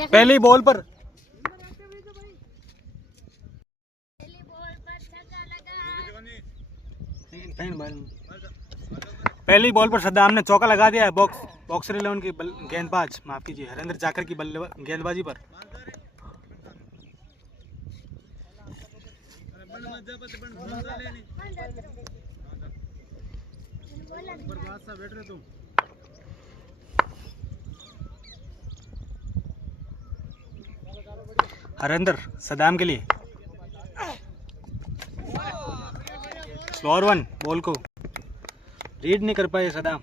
पहली बॉल पर सद्दाम ने चौका लगा दिया है बॉक्सर 11 की गेंदबाज माफ कीजिए हरेंद्र जाकर की गेंदबाजी पर। हरेंद्र सद्दाम के लिए स्लोअर वन बॉल को रीड नहीं कर पाए सद्दाम।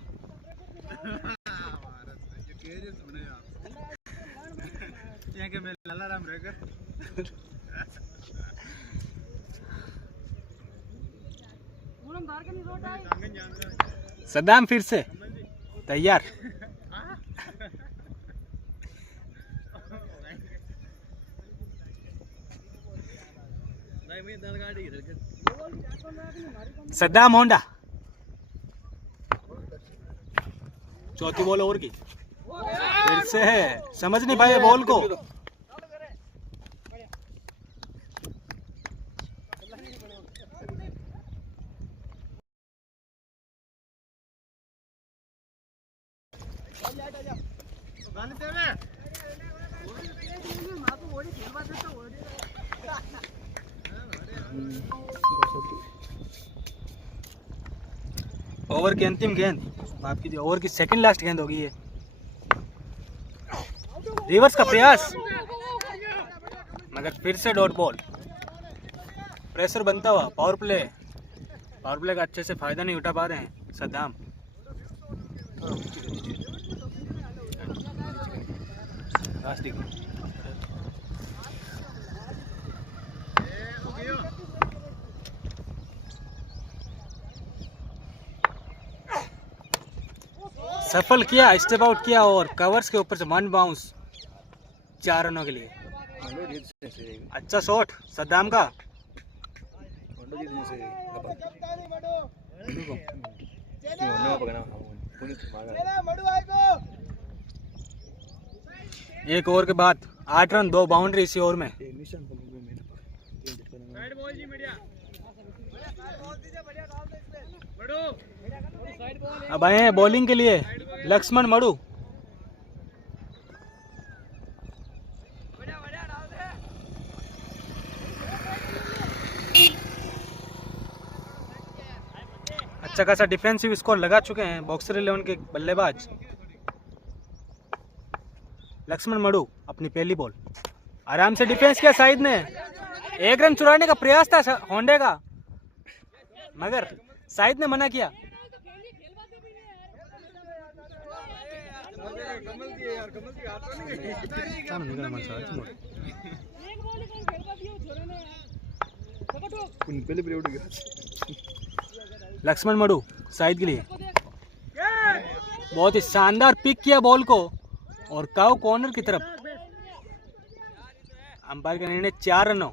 सद्दाम फिर से तैयार। सद्दाम होंडा चौथी बॉल ओवर की फिर से है समझ नहीं पाए बॉल को। ओवर की अंतिम गेंद माफ कीजिए ओवर की सेकंड लास्ट गेंद होगी ये। रिवर्स का प्रयास मगर फिर से डॉट बॉल। प्रेशर बनता हुआ पावर प्ले का अच्छे से फायदा नहीं उठा पा रहे हैं सद्दाम। सफल किया स्टेप आउट किया और कवर्स के ऊपर से 1 बाउंस 4 रनों के लिए। अच्छा शॉट सद्दाम का। एक ओवर के बाद 8 रन 2 बाउंड्री इसी ओवर में। अब आए हैं बॉलिंग के लिए लक्ष्मण मड़ू। अच्छा खासा डिफेंसिव स्कोर लगा चुके हैं बॉक्सर 11 के बल्लेबाज लक्ष्मण मड़ू। अपनी पहली बॉल आराम से डिफेंस किया साइड ने। 1 रन चुराने का प्रयास था होंडे का मगर साइड ने मना किया। लक्ष्मण मड़ू साइड के लिए बहुत ही शानदार पिक किया बॉल को और काउ कॉर्नर की तरफ। अंपायर का निर्णय 4 रन।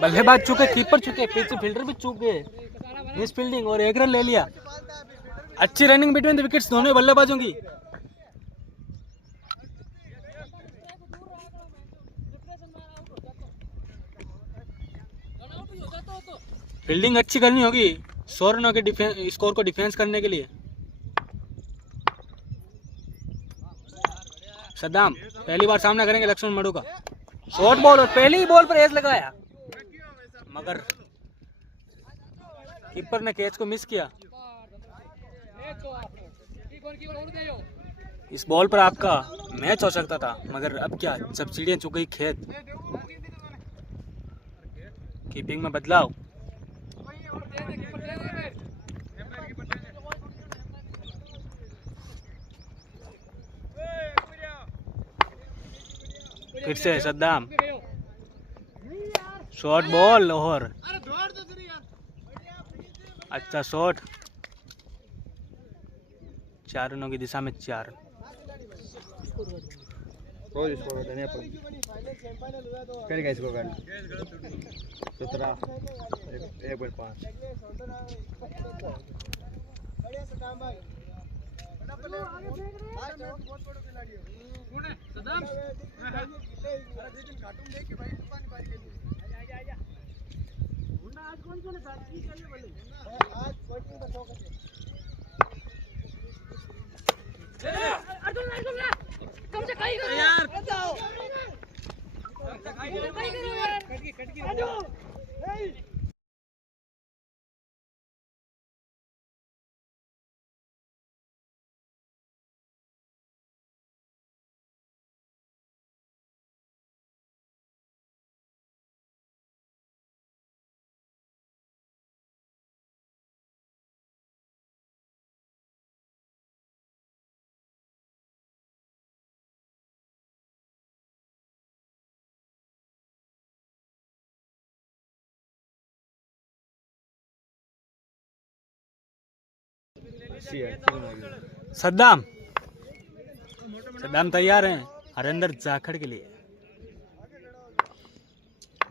बल्लेबाज चुके कीपर चुके पीछे फील्डर भी चूक गए मिस फील्डिंग और 1 रन ले लिया। अच्छी रनिंग बिटवीन द विकेट्स दोनों बल्लेबाजों की। फील्डिंग अच्छी करनी होगी 100 रनों के स्कोर को डिफेंस करने के लिए। सद्दाम पहली बार सामना करेंगे लक्ष्मण मड़ू का। शॉर्ट बॉल और पहली बॉल पर एज लगाया मगर कीपर ने कैच को मिस किया। इस बॉल पर आपका मैच हो सकता था मगर अब क्या सब्सिडियां चुक गई खेत। कीपिंग में बदलाव। फिर से सद्दाम, शॉर्ट बॉल और अच्छा शॉट, 4 रनों की दिशा में 4। करेगा इसको गाड़ी 17 1.5 सद्दाम, सद्दाम तैयार हैं हरिंदर जाखड़ के लिए।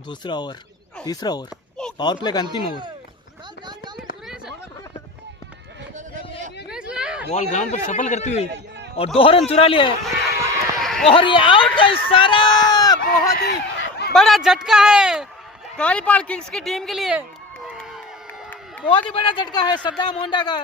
दूसरा ओवर, तीसरा ओवर, पावर प्ले का अंतिम ओवर। बॉल ग्राउंड पर सफल करती हुई और 2 रन चुरा लिए और ये आउट का इशारा। बहुत ही बड़ा झटका है कालीपाल किंग्स की टीम के लिए, बहुत ही बड़ा झटका है सद्दाम होंडा का।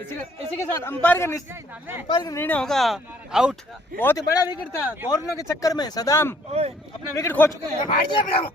इसी के साथ अंपायर का निर्णय होगा आउट। बहुत ही बड़ा विकेट था, 2 रनों के चक्कर में सद्दाम अपना विकेट खो चुके हैं।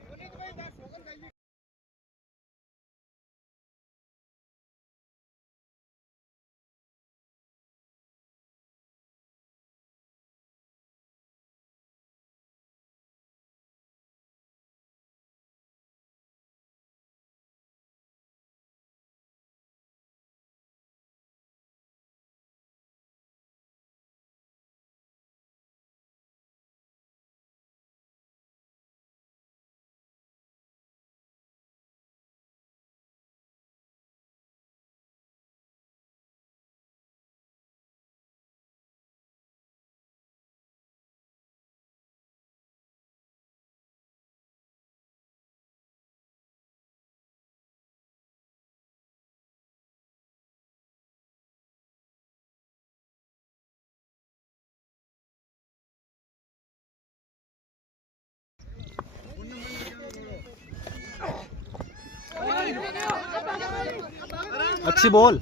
अच्छी बॉल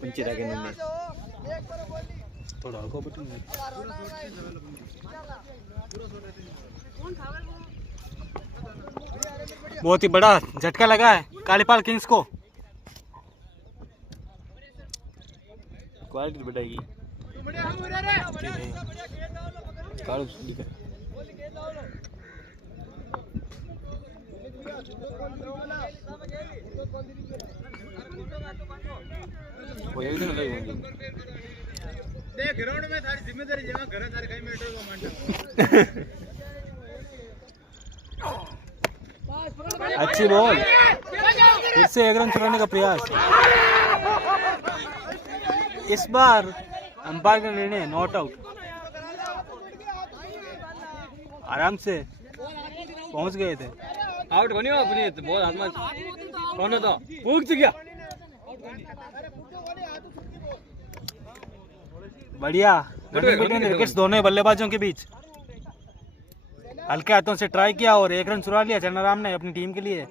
पंची रागे नन्ने थोड़ा आगे बटन बहुत ही बड़ा झटका लगा है कालीपाल किंग्स को। क्वालिटी बढ़ाएगी कालू दिखा वो एक दिन लगी होगी देख ग्राउंड में थारी जिम्मेदारी जमा घर थारे कई मीटर को मानता अच्छी बॉल फिर से 1 रन चुराने का प्रयास। इस बार अंपायर का निर्णय नॉट आउट। आराम से पहुंच गए थे। आउट बनी हो अपनी बहुत हाथ में कौन है तो भूख गया बढ़िया विकेट्स दोनों बल्लेबाजों के बीच हल्के हाथों से ट्राई किया और 1 रन चुरा लिया चन्नाराम ने अपनी टीम के लिए।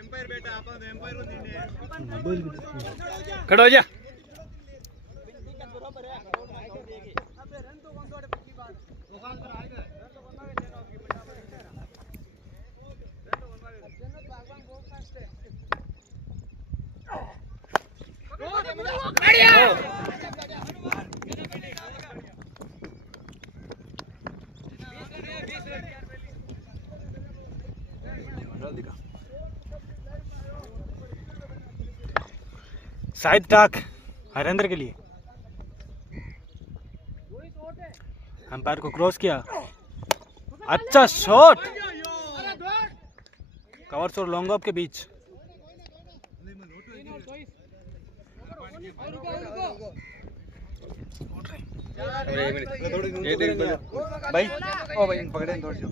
एम्पायर बेटा अपन एम्पायर को देने खड़ा हो जा शाहिद टाक हरेंद्र के लिए अंपायर को क्रॉस किया। अच्छा शॉट कवर्स और लॉन्ग ऑफ के बीच। भाई ओ भाई पकड़े थोड़ी सी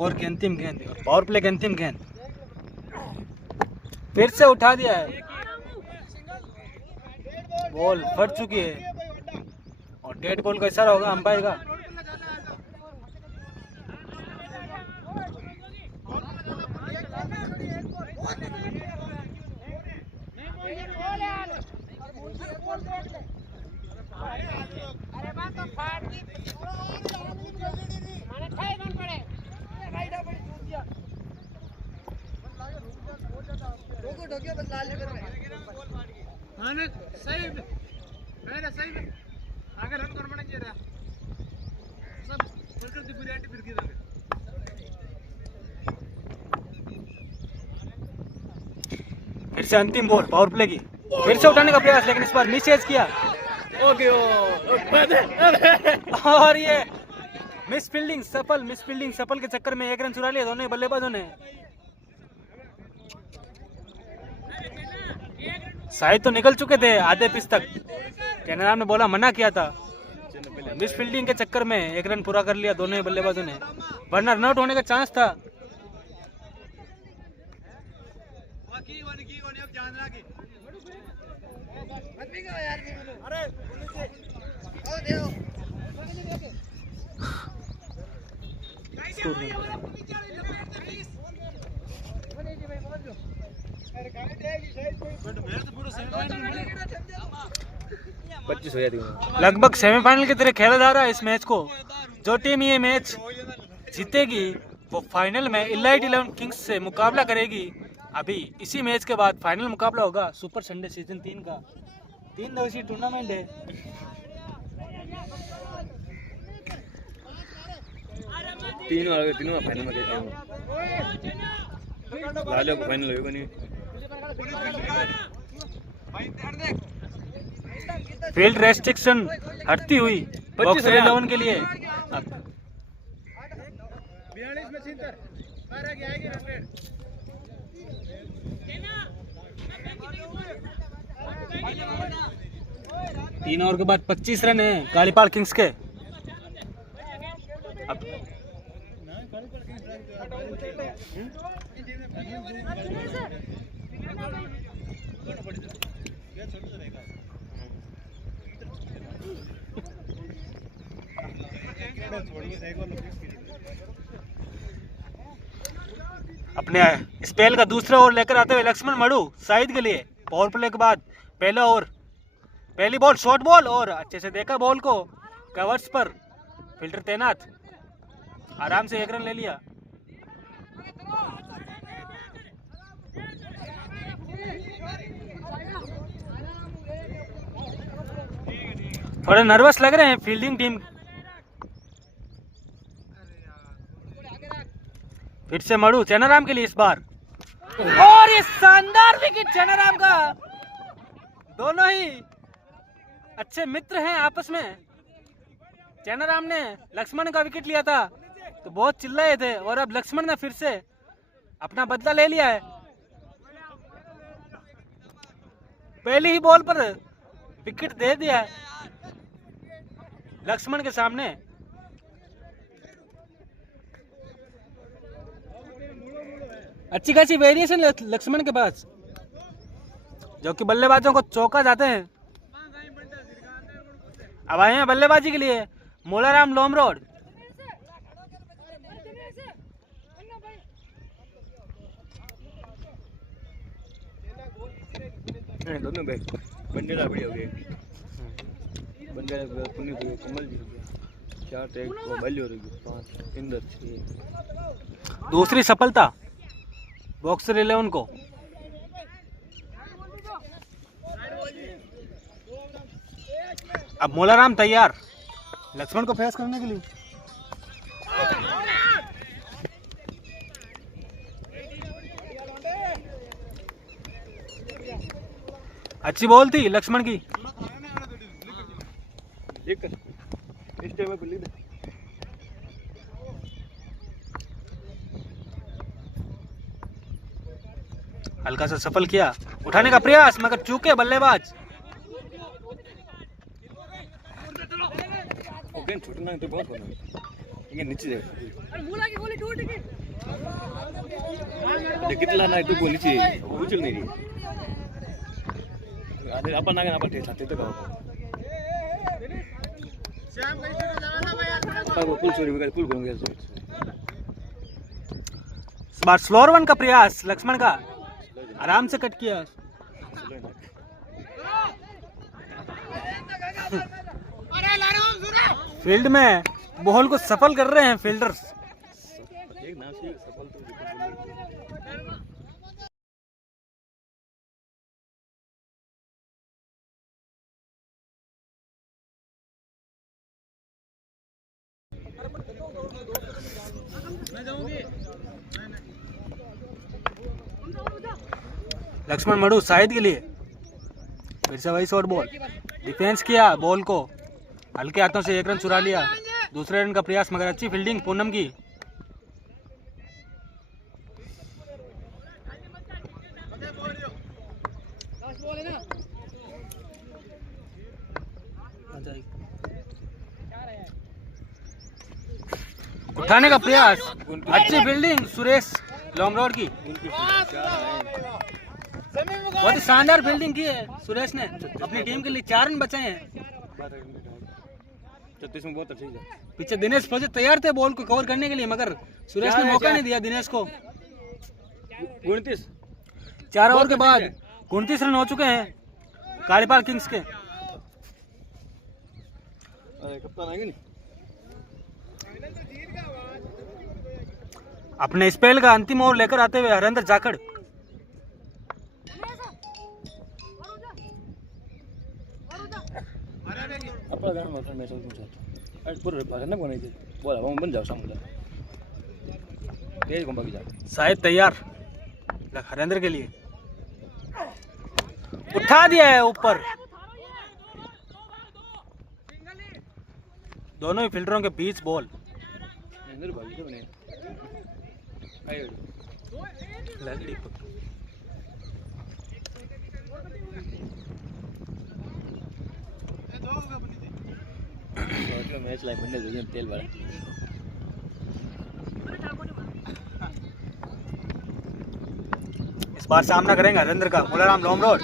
और की अंतिम गेंद पावर प्ले की अंतिम गेंद फिर से उठा दिया है। बॉल फट चुकी है और डेड बॉल का इशारा होगा अंपायर का। सही सही आगे रन कर मना चाहिए सब वर्कर की पूरी फिर की फिर से अंतिम बॉल पावर प्ले की फिर से उठाने का प्रयास लेकिन इस बार मिसएज किया। ओके और ये मिस फील्डिंग सफल के चक्कर में 1 रन चुरा लिया दोनों बल्लेबाजों ने। शायद तो निकल चुके थे आधे पिच तक चन्नाराम ने बोला मना किया था। मिस फील्डिंग के चक्कर में 1 रन पूरा कर लिया दोनों बल्लेबाजों ने वरना रन आउट होने का चांस था। लगभग सेमीफाइनल की तरह खेला जा रहा है इस मैच को। जो टीम ये मैच जीतेगी वो फाइनल में इलाइट 11 किंग्स से मुकाबला करेगी। अभी इसी मैच के बाद फाइनल मुकाबला होगा सुपर संडे सीजन 3 का 3 दिवसीय टूर्नामेंट है। तीनों फाइनल में गए लालो को फाइनल होगा नहीं। फील्ड रेस्ट्रिक्शन हटती हुई बॉक्स 11 के लिए 42 में 70 आएगी 100 3 ओवर के बाद 25 रन है कालीपाल किंग्स के। अब अपने स्पेल का दूसरा ओवर लेकर आते हुए लक्ष्मण मड़ू शाहिद के लिए। पावर प्ले के बाद पहला ओवर, पहली बॉल शॉर्ट बॉल और अच्छे से देखा बॉल को, कवर्स पर फील्डर तैनात, आराम से 1 रन ले लिया। थोड़े नर्वस लग रहे हैं फील्डिंग टीम। फिर से मड़ू चेनाराम के लिए इस बार, और ये शानदार विकेट चेनाराम का। दोनों ही अच्छे मित्र हैं आपस में। चेनाराम ने लक्ष्मण का विकेट लिया था तो बहुत चिल्लाए थे, और अब लक्ष्मण ने फिर से अपना बदला ले लिया है। पहली ही बॉल पर विकेट दे दिया है लक्ष्मण के सामने। अच्छी खासी वेरिएशन लक्ष्मण के पास, जो कि बल्लेबाजों को चौका जाते हैं। अब आए हैं बल्लेबाजी के लिए मोलाराम लोमरोड। दोनों भाई बंडेला बढ़िया हो गए, बंडेला पुनी हो गया, कमल भी हो गया, 4 टैग को बल्ली हो रही है, 5 इंदर 6। दूसरी सफलता बॉक्सर 11 को। अब मोलाराम तैयार लक्ष्मण को फेस करने के लिए। अच्छी बॉल थी लक्ष्मण की। देख कर इस टाइम पे लीड हल्का सा सफल किया, उठाने का प्रयास मगर चूके बल्लेबाज। ओके छोटे ना तो बहुत होना ये नीचे जाए मूला की गोली टूट गई। कितना ना तो नीचे उछल नहीं रही। अरे अपन ना अपन थे छाते तो का श्याम कैसे जाना भाई यार। अब पुल चोरी में पुल करूंगा इस बार स्लोअर वन का प्रयास लक्ष्मण का, आराम से कट किया। फील्ड में बॉल को सफल कर रहे हैं फील्डर्स। एक ना से सफल तो लक्ष्मण मड़ू शाहिद के लिए फिर से वही शॉर्ट बॉल, डिफेंस किया बॉल को, हल्के हाथों से 1 रन चुरा लिया। दूसरे रन का प्रयास मगर अच्छी फील्डिंग पूनम की। उठाने का प्रयास, अच्छी फील्डिंग सुरेश लोमरोड की। बहुत ही शानदार फील्डिंग की है सुरेश ने, अपनी टीम के लिए 4 रन बचाए हैं। 36 में बहुत अच्छी है। पीछे दिनेश फौजी तैयार थे बॉल को कवर करने के लिए, मगर सुरेश ने मौका नहीं दिया दिनेश को। 29 4 ओवर के बाद 29 रन हो चुके हैं कालीपाल किंग्स के। अरे कप्तान आएंगे नहीं। अपने स्पेल का अंतिम ओवर लेकर आते हुए हरेंद्र जाखड़। अपना गाना मतलब मैं सोच मुझे आज पूरे पास ना कोने के बोला हम बन जाओ सामने तेज घुमा के जा। शायद तैयार हरेंद्र के लिए, उठा दिया है ऊपर। दोनों ही फील्डरों के बीच बॉल। अंदर भाग तो नहीं आयो मैच लाइव बंदे दे तेल वाला इस बार सामना करेंगे हरेंद्र का Mularam long road.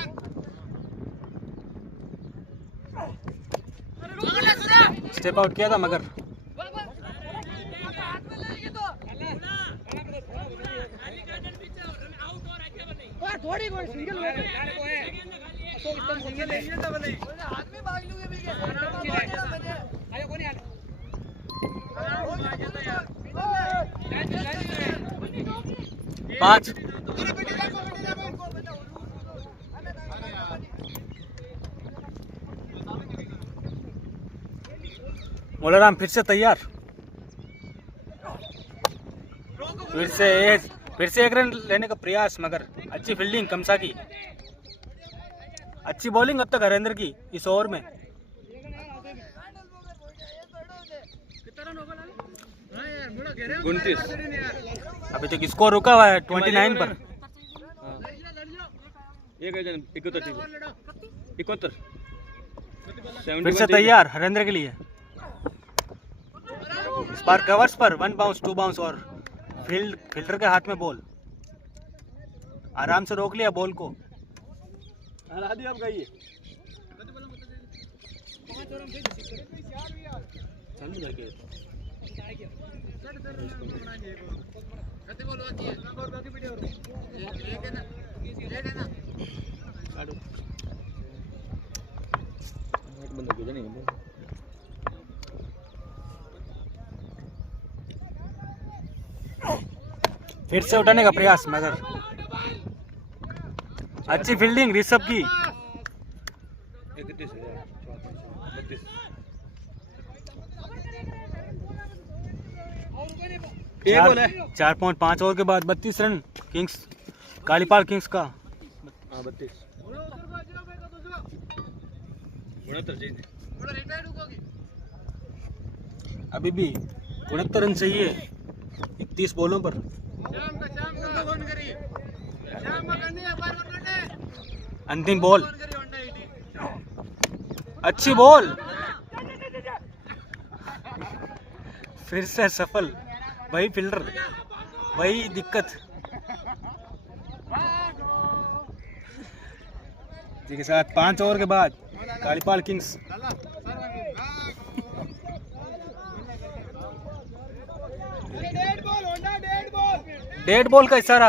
Step out किया था मगर थोड़ी बहुत सिंगल सिंगल है हाथ में भाग लूंगे भी आयो कोनी हाल 5 मुलाराम फिर से तैयार, फिर से एक रन लेने का प्रयास मगर अच्छी फील्डिंग कमसा की, अच्छी बॉलिंग अब तक हरेंद्र की इस ओवर में। अभी तक स्कोर रुका हुआ है 29 पर। 71 फिर से तैयार हरेंद्र के लिए, इस बार कवर्स पर 1 बाउंस 2 बाउंस और फील्डर के हाथ में बॉल, आराम से रोक लिया बॉल को। फिर से उठाने का प्रयास मगर अच्छी फील्डिंग ऋषभ की। 4.5 ओवर के बाद 32 रन किंग्स कालीपाल किंग्स का। 32 अभी भी 69 रन चाहिए 31 बॉलों पर। अंतिम बॉल, अच्छी बॉल, फिर से सफल, वही फील्डर वही दिक्कत। जी के साथ 5 ओवर के बाद कालीपाल किंग्स डेड बॉल का इशारा।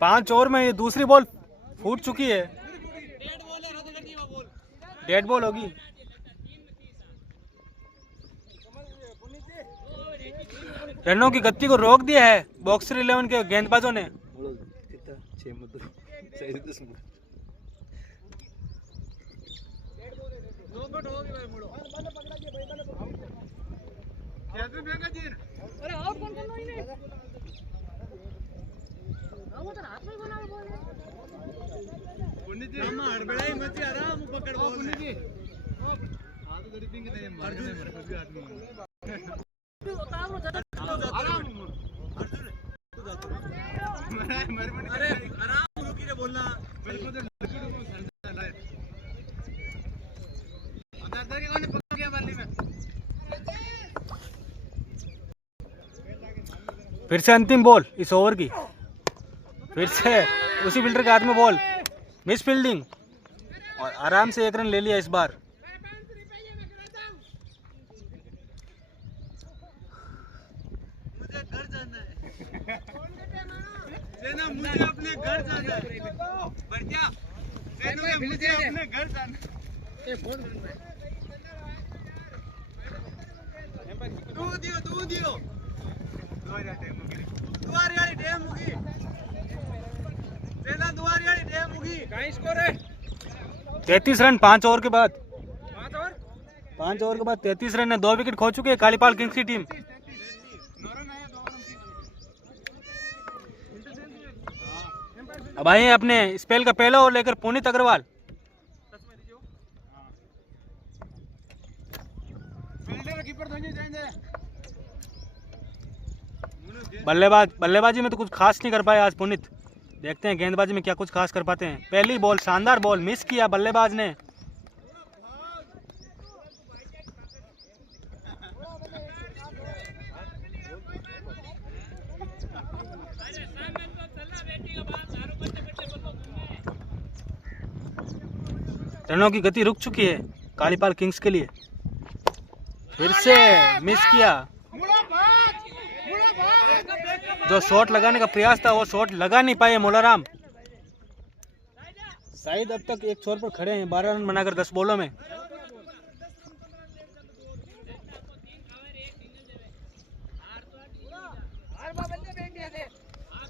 5 ओवर में ये दूसरी बॉल फूट चुकी है, डेड बॉल होगी। रनों की गति को रोक दिया है बॉक्सर 11 के गेंदबाजों ने। फिर से अंतिम बॉल इस ओवर की, फिर से उसी फील्डर के हाथ में बॉल, मिस फील्डिंग और आराम से 1 रन ले लिया इस बार। मुझे अपने घर जाना है, बढ़िया मुझे अपने घर जाना है। तू दियो दुआरी वाली डैम होगी, सेना दुआरी वाली डैम होगी। कहाँ स्कोर है? 33 रन 5 ओवर के बाद। 5 ओवर के बाद 33 रन है, 2 विकेट खो चुके हैं कालीपाल किंग्स की टीम। अब आए अपने स्पेल का पहला ओवर लेकर पुनीत अग्रवाल। बल्लेबाजी में तो कुछ खास नहीं कर पाए आज पुनीत, देखते हैं गेंदबाजी में क्या कुछ खास कर पाते हैं। पहली बॉल शानदार बॉल, मिस किया बल्लेबाज ने। रनों की गति रुक चुकी है कालीपाल किंग्स के लिए। फिर से मिस किया, जो शॉट लगाने का प्रयास था वो शॉट लगा नहीं पाए मोलाराम। शायद अब तक एक छोर पर खड़े हैं 12 रन बनाकर 10 बॉलों में।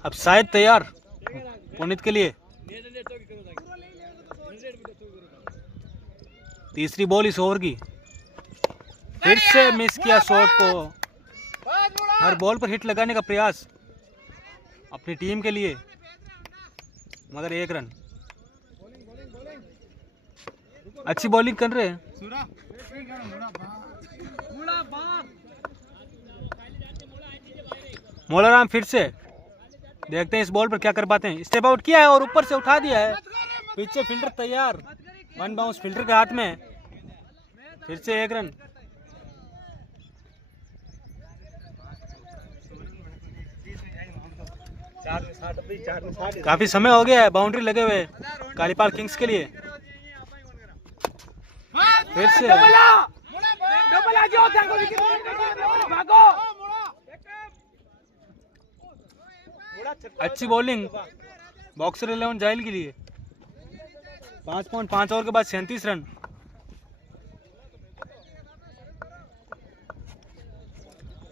अब शायद तैयार पुनीत के लिए। तीसरी बॉल इस ओवर की। फिर से मिस किया शॉट को। हर बॉल पर हिट लगाने का प्रयास अपनी टीम के लिए, मगर 1 रन। अच्छी बॉलिंग कर रहे हैं मोलाराम। फिर से देखते हैं इस बॉल पर क्या कर पाते हैं। स्टेप आउट किया है और ऊपर से उठा दिया है। पीछे फील्डर तैयार, 1 बाउंस फील्डर के हाथ में। फिर से 1 रन। काफी समय हो गया है बाउंड्री लगे हुए कालीपाल किंग्स के लिए। फिर से अच्छी बॉलिंग बॉक्सर 11 जाइल के लिए। 5.5 ओवर के बाद 37 रन।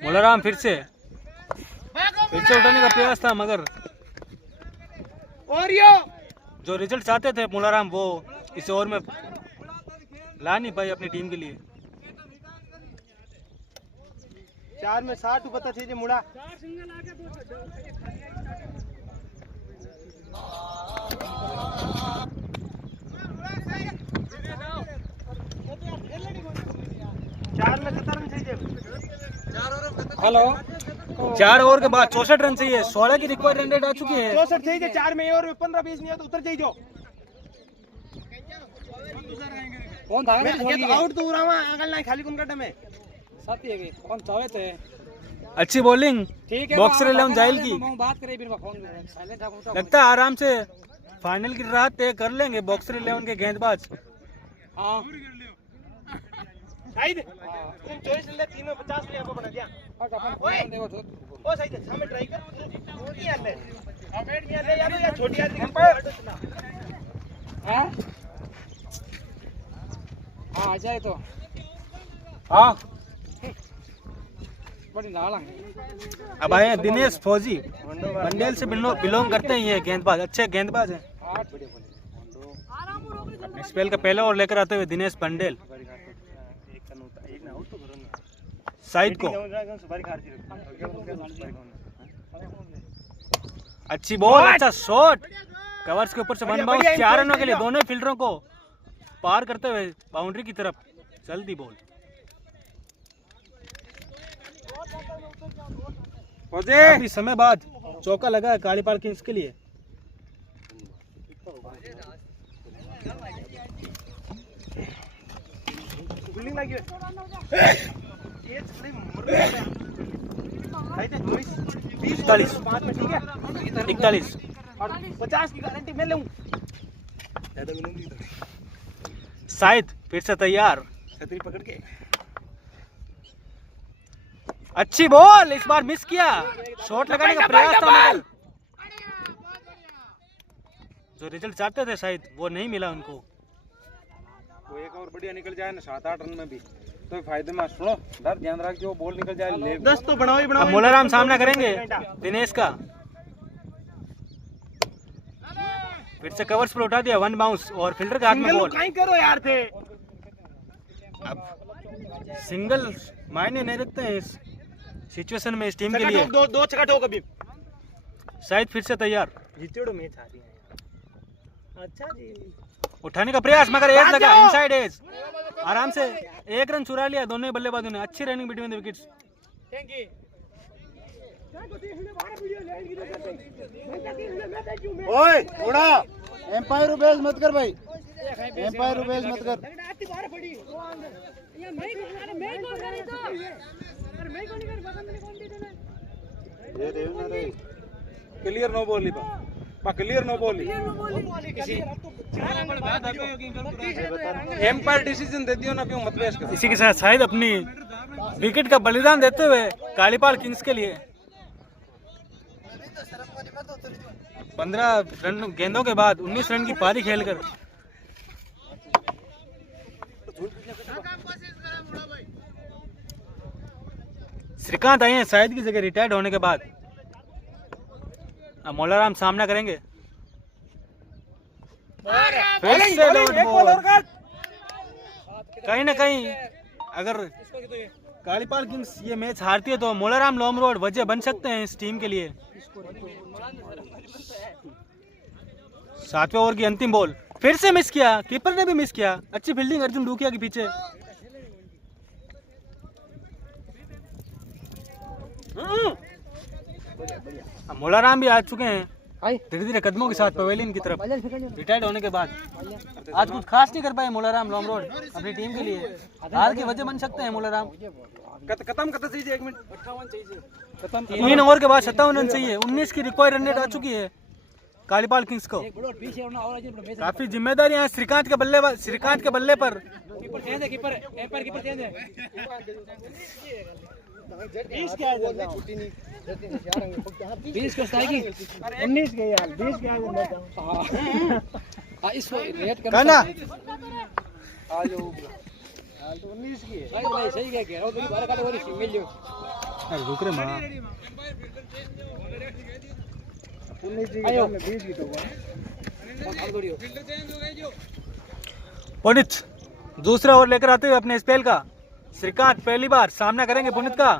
मोलाराम फिर से उठाने का प्रयास था, मगर जो रिजल्ट चाहते थे मोलाराम वो इस ओवर में ला नहीं पाई अपनी टीम के लिए। 4 में 60 पता चाहिए मुड़ा। हेलो, 4 ओवर के बाद 64 रन चाहिए। 16 की रिक्वायर्ड रन रेट आ चुकी है। 64 चाहिए 4 में और 15-20 नहीं है तो उतर जाइए। कौन था आउट तो रहा अगल नहीं खाली कौन कटे में साथी है कौन चाहे थे। अच्छी बॉलिंग बॉक्सर 11 जाइल की। बात करें फिर फोन साइलेंट। लगता है आराम से फाइनल की राह तय कर लेंगे बॉक्सर 11 के गेंदबाज। हां शायद तुम चॉइस ले 3 में 50 ले आपको बना दिया। ओए ओ सही है सामने ट्राई कर छोटी यार ले अमेट नहीं ले यार या छोटी आदमी हां आ जाए तो हाँ बड़ी नाला। अब आए दिनेश फौजी, बंडेल से बिलोंग करते हैं। ये गेंदबाज अच्छे गेंदबाज हैं। स्पेल का पहला ओवर लेकर आते हुए दिनेश बंडेल। साइड को अच्छी बॉल, अच्छा शॉट कवर्स के ऊपर से 1 बाउंस। 4 रनों के लिए दोनों फील्डरों को पार करते हुए बाउंड्री की तरफ जल्दी बॉल। काफी समय बाद चौका लगा है कालीपाल किंग्स के लिए। इकतालीस 50 की गारंटी मैं लूं। शायद फिर से तैयार, छतरी पकड़ के अच्छी बॉल इस बार मिस किया। शॉट लगाने का प्रयास था मगर जो रिजल्ट चाहते थे शायद वो नहीं मिला उनको। वो एक और बढ़िया निकल जाए ना 7-8 रन में भी तो फायदे में। सुनो डर ध्यान रख जो बॉल निकल जाए ले 10 तो बनाओ ही बनाओ। मोलाराम सामना करेंगे दिनेश का। फिर से कवर्स पर उठा दिया 1 बाउंस और फील्डर के हाथ में बॉल। कहीं करो यार थे। अब सिंगल मायने नहीं रखते हैं इस सिचुएशन में इस टीम के लिए। दो छक्का ठोक अभी। शायद फिर से तैयार, जीतेड़ो मैच आ रही है। अच्छा जी उठाने का प्रयास मगर एज लगा, इनसाइड एज। आराम से 1 रन चुरा लिया दोनों ही बल्लेबाजों ने। अच्छी running between the wickets. Thank you. ओए उड़ा एम्पायर बेस मत कर भाई, एम्पायर बेस मत कर। क्लियर नो बॉल पा clear no ball umpire decision दे दियो ना, क्यों मत बहस करो। इसी के साथ शायद अपनी विकेट का बलिदान देते हुए कालीपाल किंग्स के लिए 15 रन गेंदों के बाद 19 रन की पारी खेलकर श्रीकांत आए हैं शायद की जगह रिटायर्ड होने के बाद। अब मोलाराम सामना करेंगे। फिर से डॉट बॉल। कहीं ना कहीं अगर कालीपाल किंग्स ये मैच हारती है तो मोलाराम लोमरोड वजह बन सकते हैं इस टीम के लिए। 7वें ओवर की अंतिम बॉल फिर से मिस किया, कीपर ने भी मिस किया। अच्छी फील्डिंग अर्जुन डूकिया के पीछे। मोलाराम भी आ चुके हैं धीरे धीरे कदमों के साथ पवेलियन की तरफ रिटायर्ड होने के बाद। आज कुछ खास नहीं कर पाए मोलाराम लोमरोड अपनी टीम के लिए। हार की वजह बन सकते हैं मोलाराम। खत्म चाहिए 1 मिनट 3 ओवर के बाद 57 रन चाहिए। 19 की रिक्वायर्ड रन रेट आ चुकी है कालीपाल किंग्स को। काफी जिम्मेदारियां हैं श्रीकांत के बल्ले पर। 20 को स्थाई की 19 के यार 20 के आगे इसको रेट करना आ जाओ हाल तो 19 की है भाई सही कह रहा हूं। तो 12 काटे वाली मिल लियो। अरे रुक रे मां 19 की में 20 की तो पुनित दूसरा ओवर लेकर आते हुए अपने स्पेल का। श्रीकांत पहली बार सामना करेंगे पुनित का।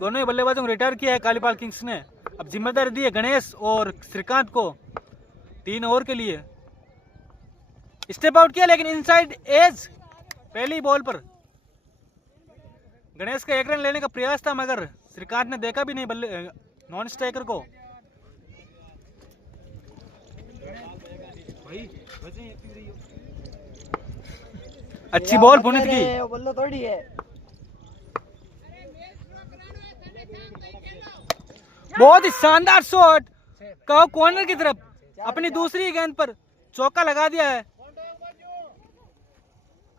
दोनों ही बल्लेबाजों को रिटायर किया है कालीपाल किंग्स ने। अब जिम्मेदारी दी है गणेश और श्रीकांत को 3 ओवर के लिए। स्टेप आउट किया लेकिन इनसाइड एज पहली बॉल पर गणेश का 1 रन लेने का प्रयास था मगर श्रीकांत ने देखा भी नहीं बल्ले नॉन स्ट्राइकर को। अच्छी बॉल पुनित की। बल्ला थोड़ी है। बहुत ही शानदार शॉट कहो कॉर्नर की तरफ। अपनी दूसरी गेंद पर चौका लगा दिया है।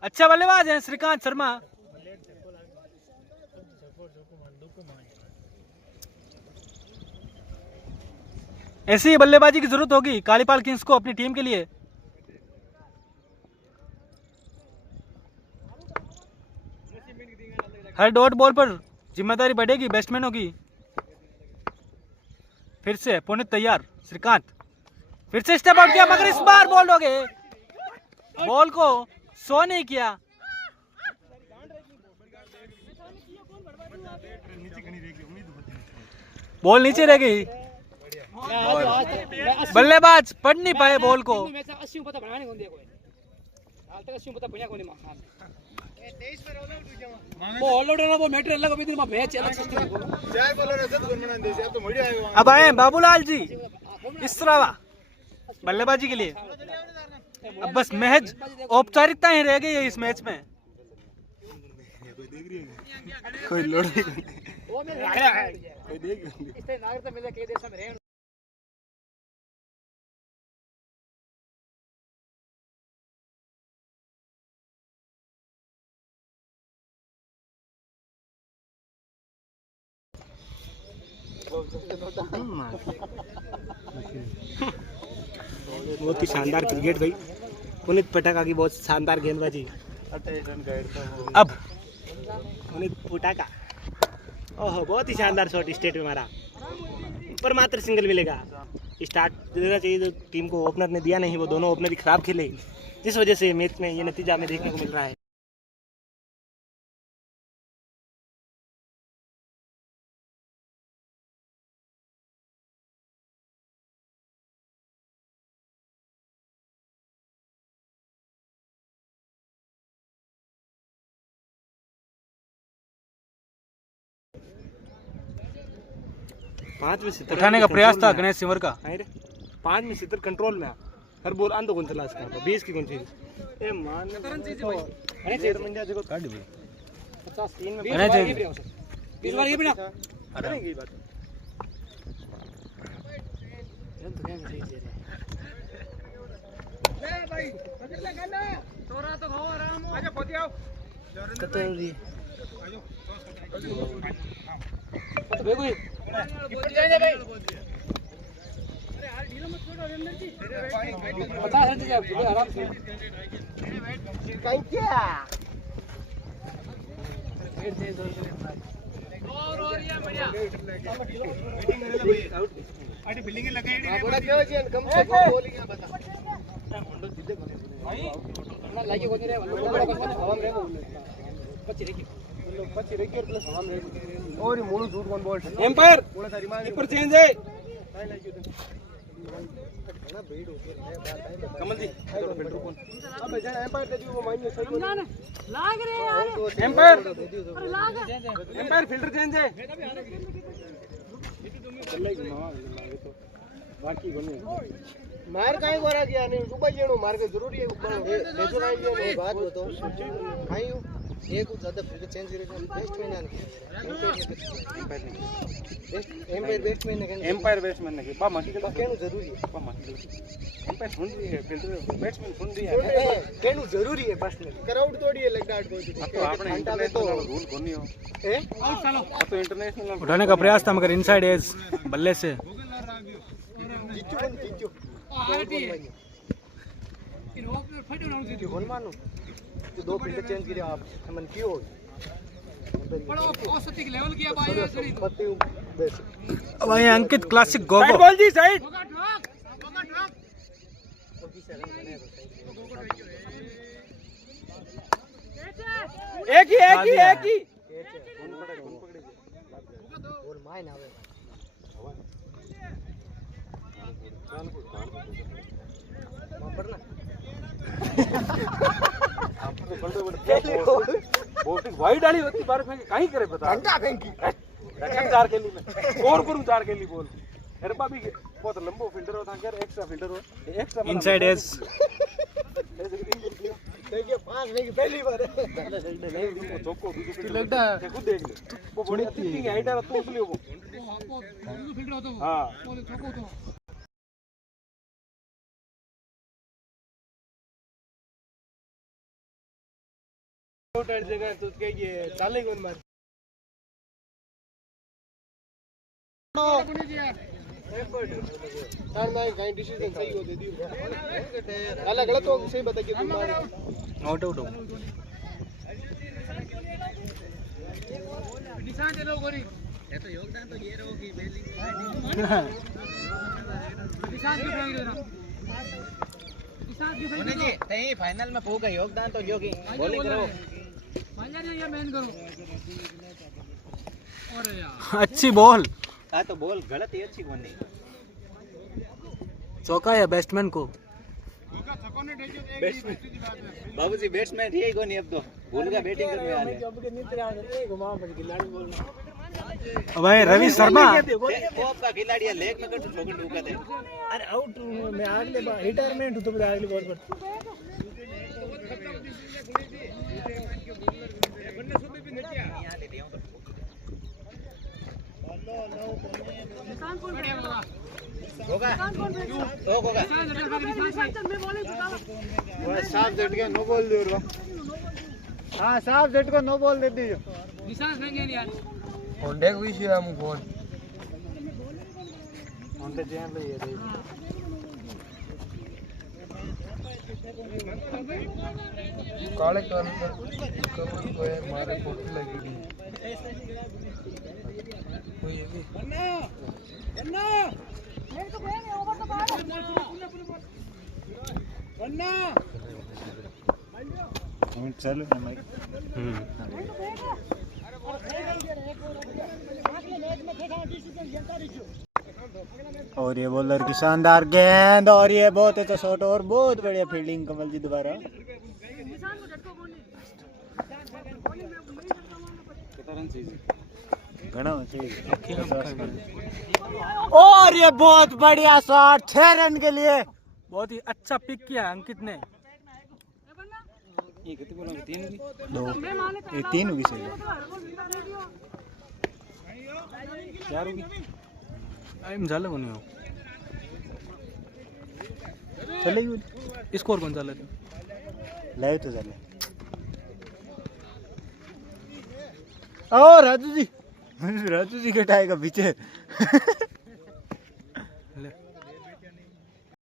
अच्छा बल्लेबाज है श्रीकांत शर्मा। ऐसी ही बल्लेबाजी की जरूरत होगी कालीपाल किंग्स को अपनी टीम के लिए। हर डॉट बॉल पर जिम्मेदारी बढ़ेगी बैट्समैनों की। फिर से पुनित तैयार। श्रीकांत फिर से स्टेप आउट किया मगर इस बार बॉल हो गए। बॉल को शो नहीं किया। बॉल नीचे रह गई। बल्लेबाज पढ़ नहीं पाए बॉल को। अब आए बाबूलाल जी इसरावा बल्लेबाजी के लिए। अब बस महज औपचारिकताएं रह गई है इस मैच में। कोई लोड बहुत ही शानदार क्रिकेट भाई। पुनीत पटाका की बहुत शानदार गेंदबाजी। अब पुनीत पटाका ओहो बहुत ही शानदार शॉट स्टेट में मारा। पर मात्र सिंगल मिलेगा। स्टार्ट देना चाहिए तो टीम को ओपनर ने दिया नहीं। वो दोनों ओपनर ही खराब खेले जिस वजह से मैच में ये नतीजा हमें देखने को मिल रहा है। पांच में 70 उठाने का प्रयास था गणेश सिमर का। 5 में 70 कंट्रोल में हर बॉल आंदो कौन चला इसका 20 की कौन सी ए मान तो अरे जेर मंजा देखो काट दे 50 3 में 20 बार ये भी ना करेंगे ये बात। एम्पायर कीपर चेंज है कमल जी एम्पायर एम्पायर फिल्टर चेंज है मार काहे गोरा किया नहीं ऊपर जेणो मार के जरूरी है ऊपर भेजो ना ये बात बताओ काई एक ज्यादा फिर चेंज करे बेस्ट में ना एम्पायर बैट्समैन ने एम्पायर बैट्समैन ने बा माटी के केनु जरूरी है बा माटी एम्पायर सुन रही है फिल्टर बैट्समैन सुन रही है केनु जरूरी है पर्सनल क्राउड तोड़ी है लगता है कोई तो आपने इंटरनेशनल रूल कोनी हो ए तो इंटरनेशनल उठाने का प्रयास था मगर इनसाइड एज बल्ले से जीचू मानो तो दो फिल्टर चेंज किया आप मन क्यों हो बड़ा औसतिक लेवल किया भाई पत्ती बेस अब भाई अंकित क्लासिक गोगो बॉल जी साइड एक ही बोल माय ना आवे पढ़ना बोटिंग वाइड डाली होती बार फेंके कहीं करे बता घंटा फेंकी रखन 4 केली में स्कोर करूं 4 केली बोल हेरपा भी बहुत लंबो फिल्टर होता है एक्स्ट्रा फिल्टर हो एक्स्ट्रा इनसाइड एज देखिए 5 नहीं पहली बार नहीं चौको भी लगता है खुद देख ले वो बड़ी अच्छी हाइट है तो उसलिए वो फिल्टर होता है हां वो चौको तो टोटल जगह तो के ये चाले कौन मार सर मैं कहीं डिसीजन सही हो दे दी अलग गलत हो सही बता के तुम मार आउट आउट निशान दे लो गोरी ये तो योगदान तो ये रहो कि बेलिंग निशान क्यों फेंक रहे हो निशान क्यों फेंक रहे हो नहीं फाइनल में पूरा योगदान तो जो कि बॉलिंग करो फाइनल ये मेन करो अरे यार अच्छी बॉल हाँ तो बॉल गलत ही अच्छी कौन नहीं चौका या बैट्समैन को बाबूजी बैट्समैन ठीक हो नहीं अब तो भूल गया बैटिंग करने वाले भाई रवि शर्मा टॉप का खिलाड़ी है लेग में कट ठोकर ठोका दे अरे आउट मैं अगले बार रिटायरमेंट तो बता अगली बॉल पर होगा तो होगा साफ झट के नो बॉल दे हां साफ झट को नो बॉल दे दीजिए निशान फेंगे नहीं यार होंडे को इश्यू है हम कौन होंडे जैन ले ये दे काले काले कमर को है मारे फोटो लगी कोई ये भी अन्ना मेरे को बहन ओवर तो बाहर अन्ना हम चलो ना भाई और ये बॉलर की शानदार गेंद और ये बहुत अच्छा शॉट और बहुत बढ़िया फील्डिंग कमल जी दोबारा और ये बहुत बढ़िया शॉट 6 रन के लिए बहुत ही अच्छा पिक किया अंकित ने ये कितने बोला 3 की 2 ये 3 होगी सही 4 होगी टाइम झालं कोणी हो चलेगी स्कोर कोण झालं लाईव्ह तो झाले आओ राजू जी के टायर का पीछे